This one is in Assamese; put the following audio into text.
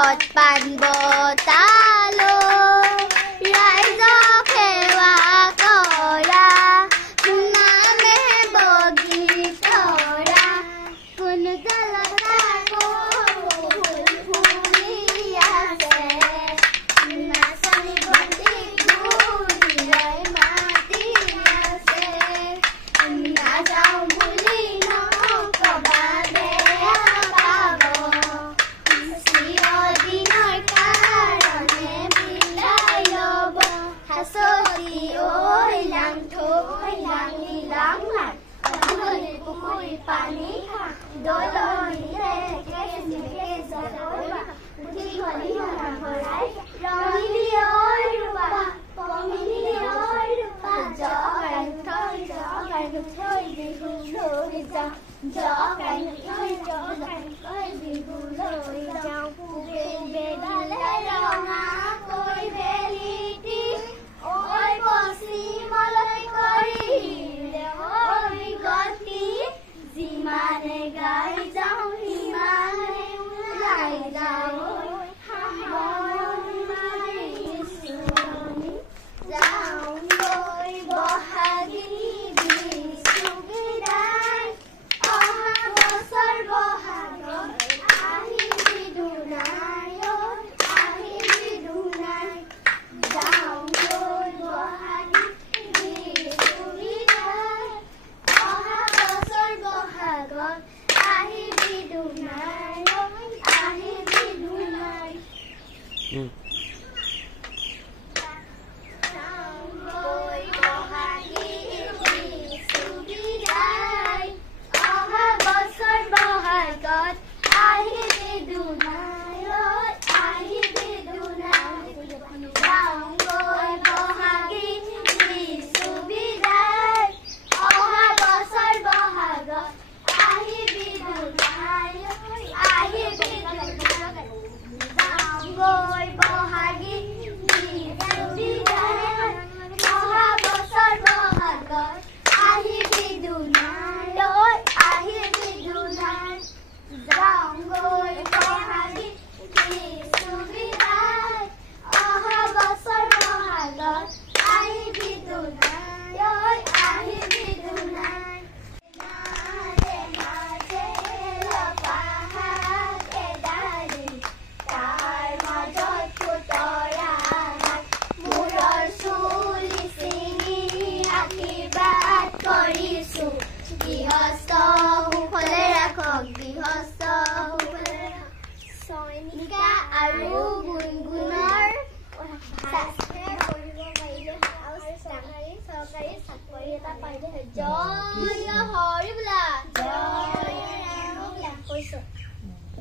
ঘৰত পাণ বটালো ৰাইজক সেৱা কৰা নামে বগী তৰা কোন জলতা ফুলি আছে নাচনি বন্তি ঘূৰাই মাতি আছে নাযাওঁ বুলি নকবা বেয়া পাব চিৰদিনৰ কাৰণে বিলাই ল'ব হাঁচতি ঐ লাং থৈ লাঙি লাং লাং পুখুৰী পানী খা দলনিৰে কেঁচুকে জলবা উঠি গলি ভৰাই ৰঙিলি ঐ ৰূপা পমিলি ঐ ৰূপা জগাই থৈ বিহু লৈ যাওঁ জগাই থৈ বিহু লৈ যাওঁ পূবে বেলিলে ৰঙাকৈ বেলিটি ঐ পশ্চিমলৈ কৰিলে ঐ গতি যিমানে গাই যাওঁ সিমানে ওলাই যাওঁ যাওঁগৈ বহাগী বিচু বিদায় অহা বছৰ বহাগত আহিবি দুনাই আহিবি দুনাই যাওঁগৈ বহাগী বিচু বিদায় অহা বছৰ বহাগত আহিবি দুনাই আহিবি দুনাই যাওঁগৈ বহাগী বিচু বিদায় অহা বছৰ বহাগত আহিবি দুনাই আহিবি দুনাই যাওঁগৈ বহাগী বিচু বিদায় অহা বছৰ বহাগত আহিবি দুনাই আহিবি দুনাই যাওঁগৈ বহাগী বিচু বিদায় অহা বছৰ বহাগত আহিবি দুনাই আহিবি দুনাই যাওঁগৈ বহাগী বিচু বিদায় অহা বছৰ বহাগত আহিবি দুনাই আহিবি দুনাই মাজে লপাহাত এডালি তাৰ মাজত খুতৰা মূৰৰ চুলি ছিঙি আশীৰ্বাদ কৰিছোঁ গৃহস্থ সুফলে ৰাখক গৃহস্থ সুফলে চয়নিকা আৰু গুণগুণৰ চৰকাৰী চাকৰি এটা পাইছে জয় হৰি বোলা জয় কৈছোঁ